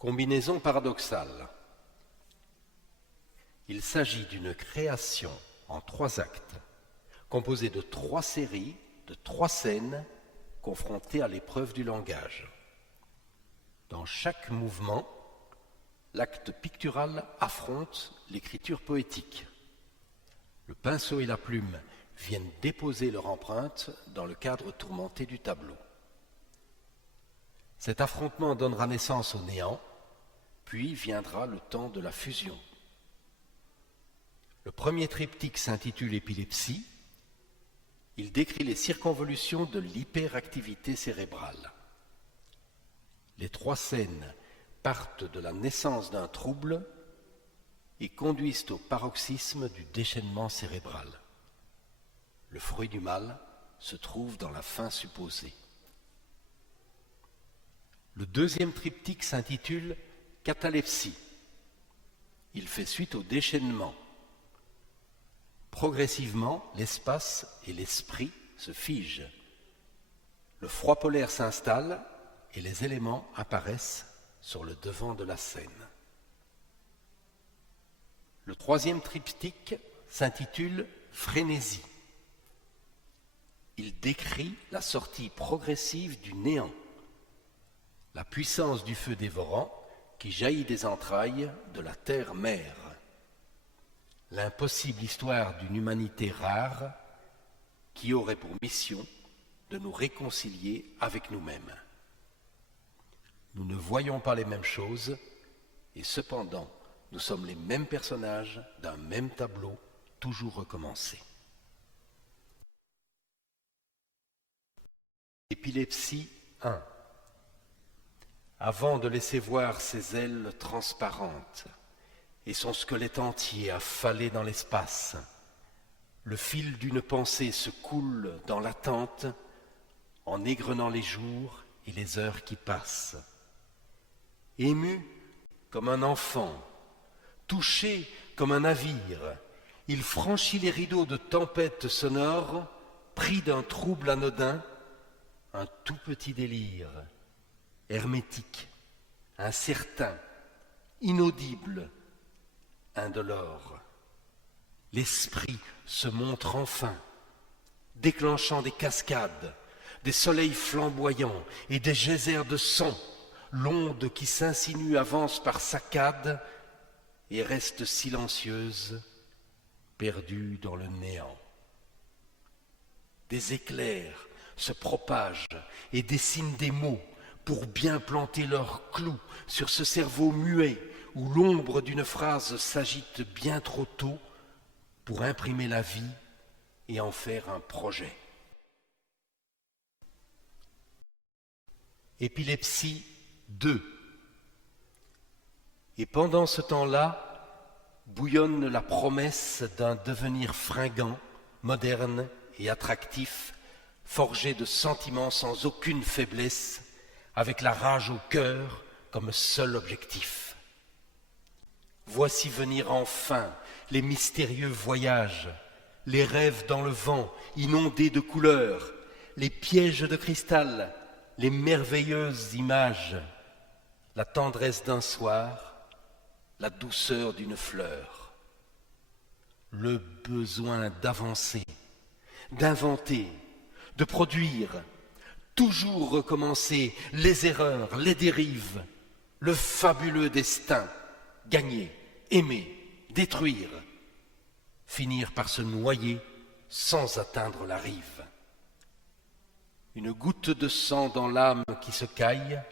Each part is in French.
Combinaison paradoxale. Il s'agit d'une création en 3 actes, composée de 3 séries, de 3 scènes, confrontées à l'épreuve du langage. Dans chaque mouvement, l'acte pictural affronte l'écriture poétique. Le pinceau et la plume viennent déposer leur empreinte dans le cadre tourmenté du tableau. Cet affrontement donnera naissance au néant, puis viendra le temps de la fusion. Le premier triptyque s'intitule Épilepsie. Il décrit les circonvolutions de l'hyperactivité cérébrale. Les 3 scènes partent de la naissance d'un trouble et conduisent au paroxysme du déchaînement cérébral. Le fruit du mal se trouve dans la fin supposée. Le deuxième triptyque s'intitule Catalepsie. Il fait suite au déchaînement. Progressivement, l'espace et l'esprit se figent. Le froid polaire s'installe et les éléments apparaissent sur le devant de la scène. Le troisième triptyque s'intitule Frénésie. Il décrit la sortie progressive du néant, la puissance du feu dévorant qui jaillit des entrailles de la terre-mère, l'impossible histoire d'une humanité rare qui aurait pour mission de nous réconcilier avec nous-mêmes. Nous ne voyons pas les mêmes choses et cependant nous sommes les mêmes personnages d'un même tableau toujours recommencé. Épilepsie 1. Avant de laisser voir ses ailes transparentes et son squelette entier affalé dans l'espace, le fil d'une pensée se coule dans l'attente en égrenant les jours et les heures qui passent. Ému comme un enfant, touché comme un navire, il franchit les rideaux de tempêtes sonores, pris d'un trouble anodin, un tout petit délire, hermétique, incertain, inaudible, indolore. L'esprit se montre enfin, déclenchant des cascades, des soleils flamboyants et des geysers de sang. L'onde qui s'insinue avance par saccades et reste silencieuse, perdue dans le néant. Des éclairs se propagent et dessinent des mots pour bien planter leurs clous sur ce cerveau muet où l'ombre d'une phrase s'agite bien trop tôt pour imprimer la vie et en faire un projet. Épilepsie 2. Et pendant ce temps-là, bouillonne la promesse d'un devenir fringant, moderne et attractif, forgé de sentiments sans aucune faiblesse, avec la rage au cœur comme seul objectif. Voici venir enfin les mystérieux voyages, les rêves dans le vent, inondés de couleurs, les pièges de cristal, les merveilleuses images, la tendresse d'un soir, la douceur d'une fleur, le besoin d'avancer, d'inventer, de produire, toujours recommencer les erreurs, les dérives, le fabuleux destin, gagner, aimer, détruire, finir par se noyer sans atteindre la rive. Une goutte de sang dans l'âme qui se caille,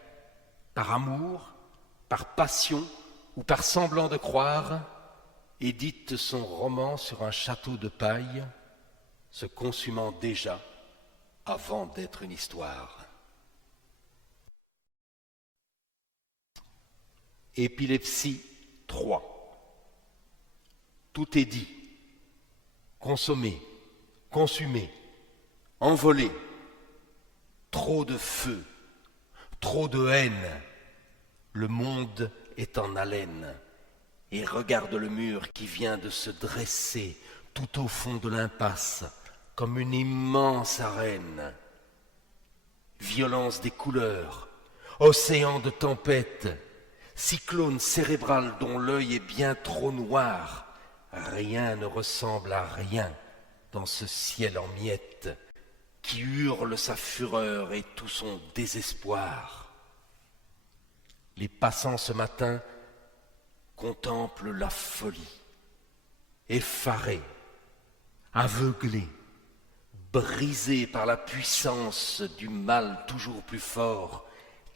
par amour, par passion ou par semblant de croire, édite son roman sur un château de paille, se consumant déjà avant d'être une histoire. Épilepsie 3. Tout est dit, consommé, consumé, envolé, trop de feu, trop de haine, le monde est en haleine et regarde le mur qui vient de se dresser tout au fond de l'impasse comme une immense arène. Violence des couleurs, océan de tempêtes, cyclone cérébral dont l'œil est bien trop noir. Rien ne ressemble à rien dans ce ciel en miettes qui hurle sa fureur et tout son désespoir. Les passants ce matin contemplent la folie, effarés, aveuglés, brisés par la puissance du mal toujours plus fort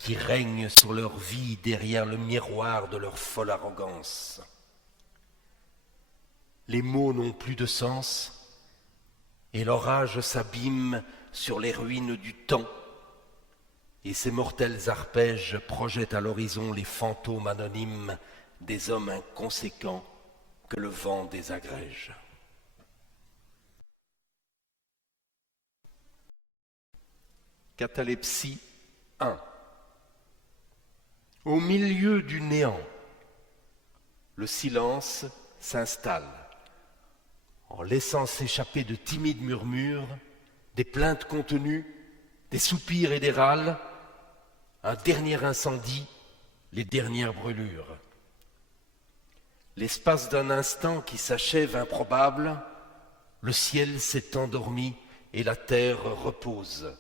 qui règne sur leur vie derrière le miroir de leur folle arrogance. Les mots n'ont plus de sens et l'orage s'abîme sur les ruines du temps et ces mortels arpèges projettent à l'horizon les fantômes anonymes des hommes inconséquents que le vent désagrège. Catalepsie 1. Au milieu du néant, le silence s'installe, en laissant s'échapper de timides murmures, des plaintes contenues, des soupirs et des râles, un dernier incendie, les dernières brûlures. L'espace d'un instant qui s'achève improbable, le ciel s'est endormi et la terre repose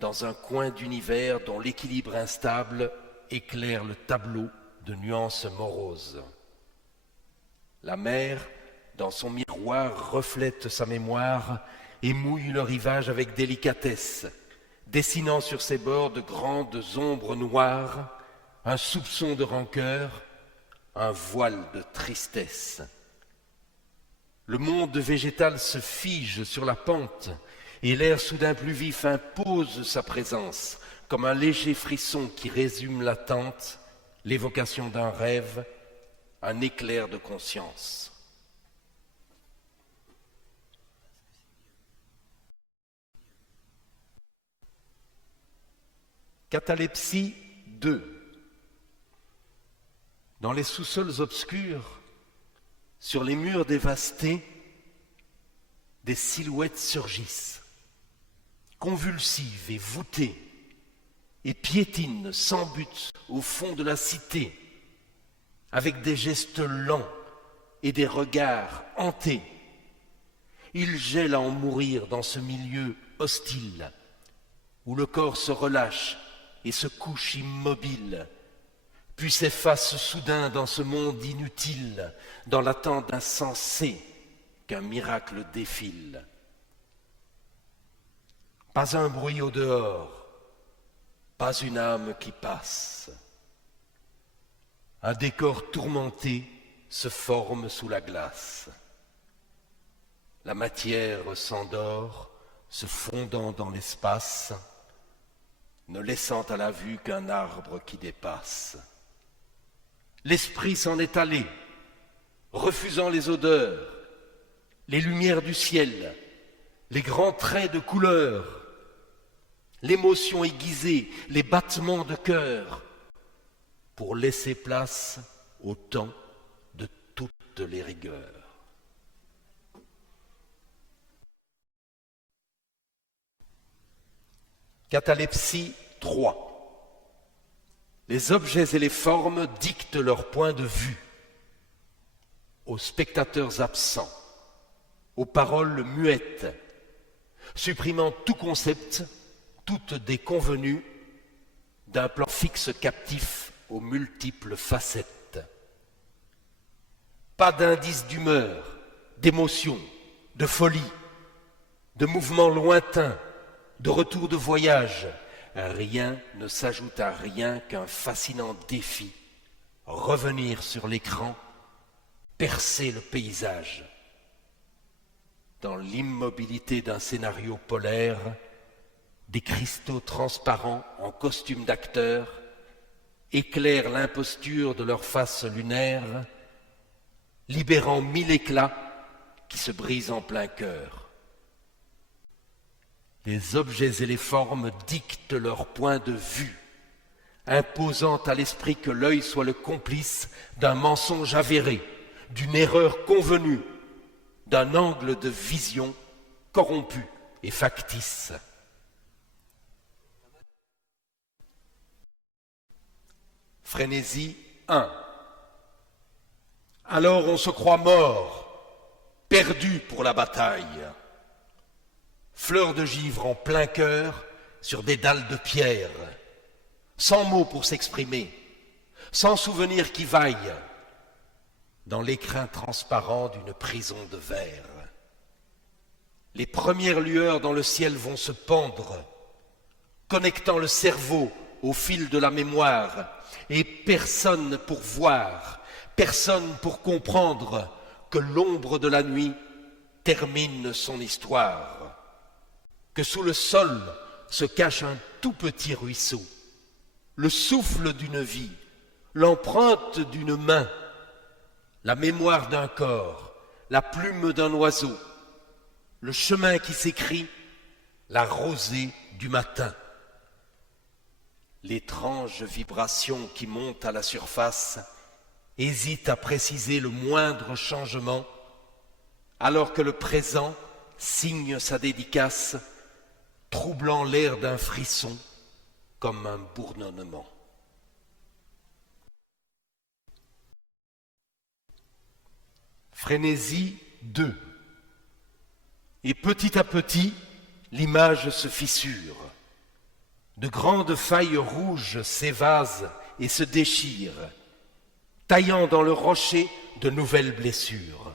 dans un coin d'univers dont l'équilibre instable éclaire le tableau de nuances moroses. La mer, dans son miroir, reflète sa mémoire et mouille le rivage avec délicatesse, dessinant sur ses bords de grandes ombres noires, un soupçon de rancœur, un voile de tristesse. Le monde végétal se fige sur la pente et l'air soudain plus vif impose sa présence, comme un léger frisson qui résume l'attente, l'évocation d'un rêve, un éclair de conscience. Catalepsie 2. Dans les sous-sols obscurs, sur les murs dévastés, des silhouettes surgissent, convulsives et voûtées, et piétinent sans but au fond de la cité, avec des gestes lents et des regards hantés. Ils gèlent à en mourir dans ce milieu hostile, où le corps se relâche et se couche immobile, puis s'efface soudain dans ce monde inutile, dans l'attente insensée qu'un miracle défile. Pas un bruit au dehors, pas une âme qui passe. Un décor tourmenté se forme sous la glace. La matière s'endort, se fondant dans l'espace, ne laissant à la vue qu'un arbre qui dépasse. L'esprit s'en est allé, refusant les odeurs, les lumières du ciel, les grands traits de couleur, l'émotion aiguisée, les battements de cœur, pour laisser place au temps de toutes les rigueurs. Catalepsie 3. Les objets et les formes dictent leur point de vue aux spectateurs absents, aux paroles muettes, supprimant tout concept, toutes des convenues d'un plan fixe captif aux multiples facettes. Pas d'indice d'humeur, d'émotion, de folie, de mouvement lointain, de retour de voyage. Rien ne s'ajoute à rien qu'un fascinant défi. Revenir sur l'écran, percer le paysage. Dans l'immobilité d'un scénario polaire, des cristaux transparents en costume d'acteurs éclairent l'imposture de leur face lunaire, libérant 1000 éclats qui se brisent en plein cœur. Les objets et les formes dictent leur point de vue, imposant à l'esprit que l'œil soit le complice d'un mensonge avéré, d'une erreur convenue, d'un angle de vision corrompu et factice. Frénésie 1. Alors on se croit mort, perdu pour la bataille. Fleur de givre en plein cœur sur des dalles de pierre, sans mots pour s'exprimer, sans souvenir qui vaille, dans l'écrin transparent d'une prison de verre. Les premières lueurs dans le ciel vont se pendre, connectant le cerveau au fil de la mémoire, et personne pour voir, personne pour comprendre que l'ombre de la nuit termine son histoire, que sous le sol se cache un tout petit ruisseau, le souffle d'une vie, l'empreinte d'une main, la mémoire d'un corps, la plume d'un oiseau, le chemin qui s'écrit, la rosée du matin. L'étrange vibration qui monte à la surface hésite à préciser le moindre changement, alors que le présent signe sa dédicace, troublant l'air d'un frisson comme un bourdonnement. Frénésie 2. Et petit à petit, l'image se fissure. De grandes failles rouges s'évasent et se déchirent, taillant dans le rocher de nouvelles blessures,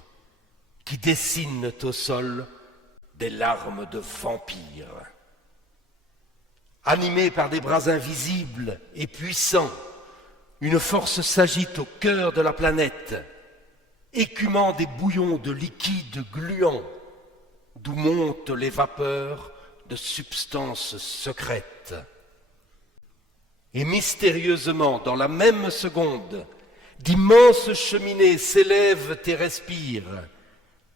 qui dessinent au sol des larmes de vampires. Animés par des bras invisibles et puissants, une force s'agite au cœur de la planète, écumant des bouillons de liquide gluant, d'où montent les vapeurs de substances secrètes. Et mystérieusement, dans la même seconde, d'immenses cheminées s'élèvent et respirent,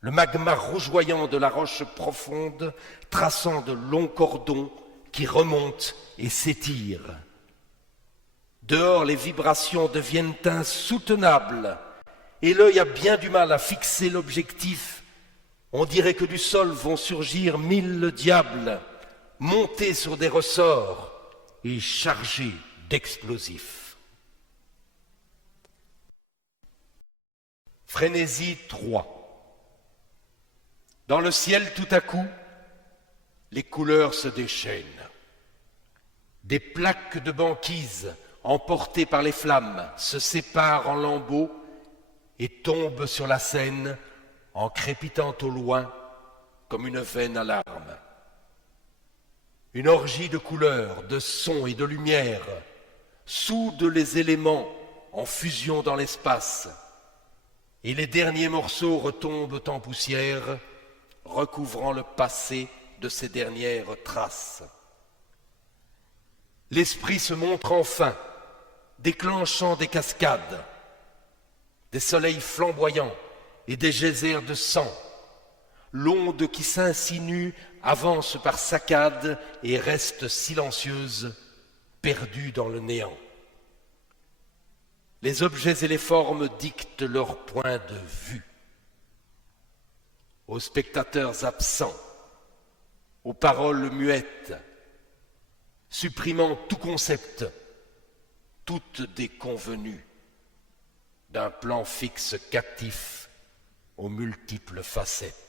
le magma rougeoyant de la roche profonde traçant de longs cordons qui remontent et s'étirent. Dehors, les vibrations deviennent insoutenables et l'œil a bien du mal à fixer l'objectif. On dirait que du sol vont surgir 1000 diables, montés sur des ressorts et chargés d'explosifs. Frénésie 3. Dans le ciel, tout à coup, les couleurs se déchaînent. Des plaques de banquise, emportées par les flammes, se séparent en lambeaux et tombent sur la scène en crépitant au loin comme une vaine alarme. Une orgie de couleurs, de sons et de lumière soude les éléments en fusion dans l'espace, et les derniers morceaux retombent en poussière, recouvrant le passé de ses dernières traces. L'esprit se montre enfin, déclenchant des cascades, des soleils flamboyants et des geysers de sang. L'onde qui s'insinue avance par saccades et reste silencieuse, perdue dans le néant. Les objets et les formes dictent leur point de vue. Aux spectateurs absents, aux paroles muettes, supprimant tout concept, toutes déconvenues d'un plan fixe captif aux multiples facettes.